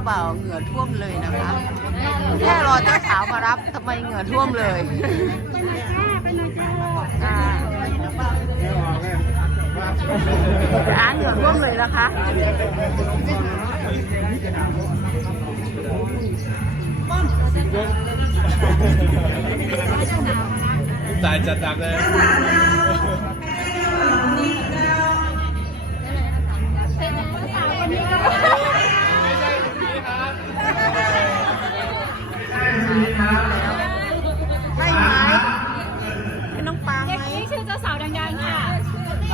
าบ่าวเหงื่อท่วมเลยนะคะ แค่รอเจ้าสาวมารับทำไมเหงื่อท่วมเลยอ่าร้านเหงื่อท่วมเลยนะคะจ่ายจัดหนักเลย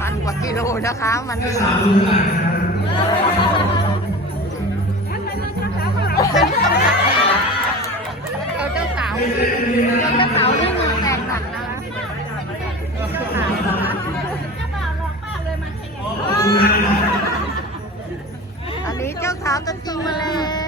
พันกว่ากิโลนะคะมันเราเจ้าสาวเราเจ้าสาวนี่มือแตกหนักนะคะอันนี้เจ้าสาวตัวจริงมาแล้ว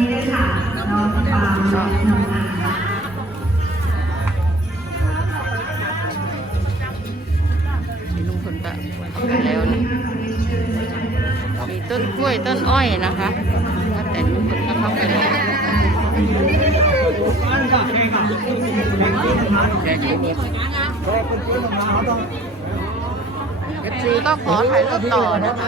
ไปแล้วนะมีต้นกล้วยต้นอ้อยนะคะแต่ลุงพลก็เข้าไปแล้วเอฟซีก็ขอถ่ายรูปต่อนะคะ